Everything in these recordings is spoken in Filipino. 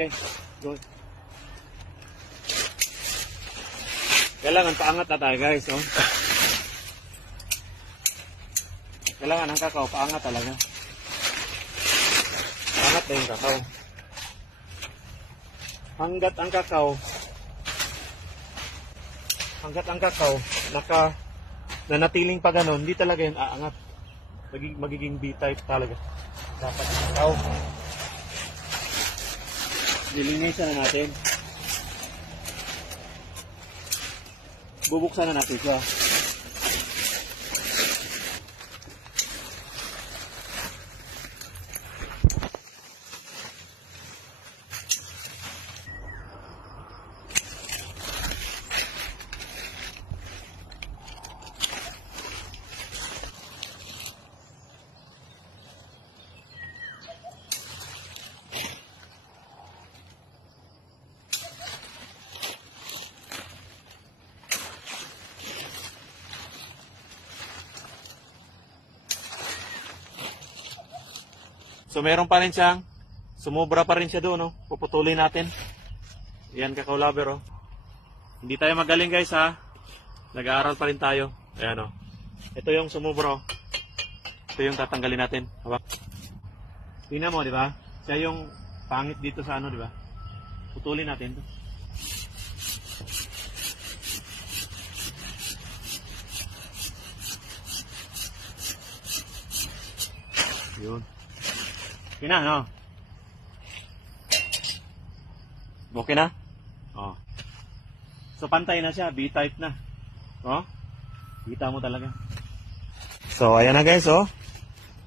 Okay, good. Kailangan paangat na tayo guys, oh. Kailangan ang kakao, paangat talaga. Paangat na yung kakao. Hanggat ang kakao nanatiling pa ganon, hindi talaga yan aangat. Magiging B-type talaga. Dapat ang kakao. Nilinisan na natin. Bubuksan na natin siya. So meron pa rin siyang, sumobra pa rin siya doon, no? Puputulin natin. Yan, kakao lover, oh. Hindi tayo magaling guys, ha. Nag-aaral pa rin tayo. Ayan, oh. Ito yung sumobra, oh. Ito yung tatanggalin natin. Hawak. Tingnan mo, di ba? Siya yung pangit dito sa ano, di ba? Putulin natin to. Yun. Okay na, no? Okay na? Oh. So, pantay na siya. B-type na. Oh. Kita mo talaga. So, ayan na guys, oh.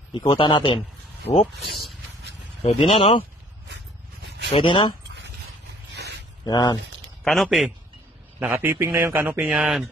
Ikutan natin. Oops. Pwede na, no? Pwede na? Yan. Canopy. Nakatiping na yung canopy niyan.